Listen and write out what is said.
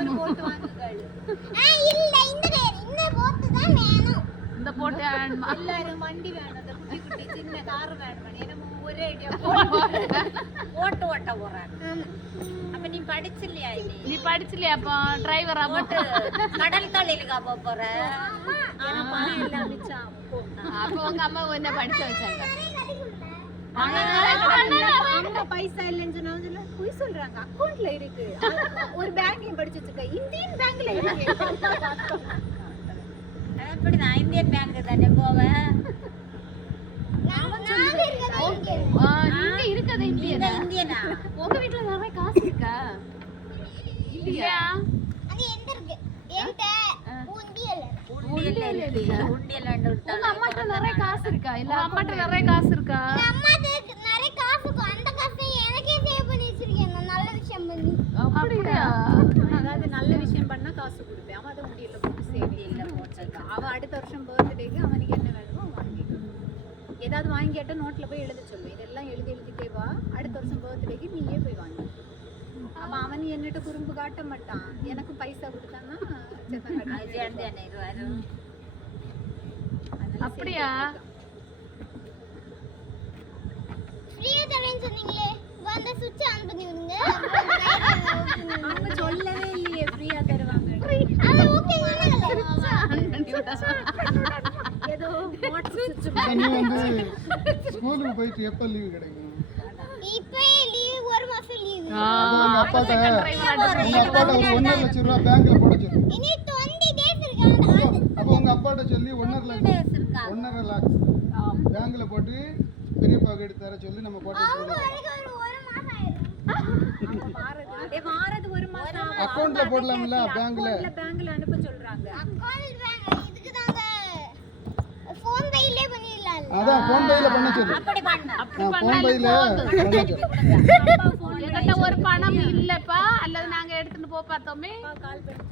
ஒரு போட்டு வாங்குங்கள். இல்ல இந்த போட்டு தான் வேணும். இந்த போட்டு எல்லாரும் வண்டி வேணும். அந்த குட்டி குட்டி சின்ன கார் வேணும். என்னமோ ஒரே ஐடியா ஓட்டு ஓட்ட போறாங்க. அப்ப நீ படிச்சில்லையா? நீ படிச்சில்லையா? அப்ப டிரைவரா போட்டு கடல் தொழிலுக்கா போற? ஆனா பணம் எல்லாம் மிச்சம். அப்ப உங்க அம்மா என்ன படிச்ச வச்சாங்க? அம்மா பைசா இல்லைன்னு சொன்னா பொய் சொல்றாங்க. அக்கவுண்ட்ல இருக்கு. ஒரு பேங்க்லயும் படிச்சு வச்சிருக்க. இந்தியன் பேங்க்ல இருக்கு. அப்படிதான் இந்தியன் பேங்க் தானே போவேன். நீங்க இருக்கதே இந்தியனா? உங்க வீட்டுல நிறைய காசு இருக்கா? இல்லையா? அது எங்க இருக்கு? என்கிட்ட உண்டியல் உங்க அம்மாட்ட நிறைய காசு இருக்கா? இல்ல அம்மாட்ட நிறைய காசு இருக்கா? அம்மாக்கு நிறைய காசு அந்த காசை எனக்கே சேவ் பண்ணி வச்சிருக்கேன். நான் நல்ல விஷயம் பண்ணி. அப்படியா? அதாவது நல்ல விஷயம் பண்ணா காசு கொடுப்பேன். அவன் அதை உண்டியல்ல போட்டு சேவிங்ல போட்டிருக்கான். அவன் அடுத்த வருஷம் பர்த்டேக்கு அவனுக்கு என்ன வேணுமோ வாங்கிக்கணும். ஏதாவது வாங்கி கேட்டா நோட்ல போய் எழுத சொல்லுவேன். இதெல்லாம் எழுதிட்டே வா, அடுத்த வருஷம் பர்த்டேக்கு நீயே போய் வாங்கி. அப்ப அவன் என்னட்ட குறும்பு காட்ட மாட்டான். எனக்கு பைசா கொடுத்தான்னா அப்படியா? ஃப்ரீயா தரேன்னு சொன்னீங்களே, வந்து சுவிட்ச் ஆன் பண்ணி விடுங்க. அவங்க சொல்லவே இல்லையே ஃப்ரீயா தருவாங்க. அது ஓகே ஏதோ மோட்டர் சுவிட்ச் நீ வந்து ஸ்கூலுக்கு போயிட்டு எப்ப லீவு கிடைக்கும்? இப்போ லீவ் ஒரு மாசம் லீவ். உங்க அப்பாட்ட 1.5 லட்சம் ரூபாய் பேங்க்ல போட சொல்லு. இனி 20 டேஸ் இருக்கு. அப்ப உங்க அப்பாட்ட சொல்லி 1.5 லாக் பேங்க்ல போட்டு பெரியப்பாக்கு எடுத்து தர சொல்லி நம்ம போட்டு அவங்க வரைக்கும் ஒரு மாசம் ஆயிடும். மாறது ஒரு மாசம் அக்கவுண்ட்ல போடலாம்ல பேங்க்ல அனுப்ப சொல்றாங்க. அக்கவுண்ட் பேங்க் இதுக்கு தாங்க ஃபோன் பையிலே பண்ணிடலாம். அதான் ஃபோன் பையில பண்ண சொல்லு. அப்படி பண்ணு. ஃபோன் பையில பண்ண சொல்லு. என்கிட்ட ஒரு பணம் இல்லப்பா, அல்லது நாங்க எடுத்துட்டு போ பார்த்தோமே கால் பண்ணி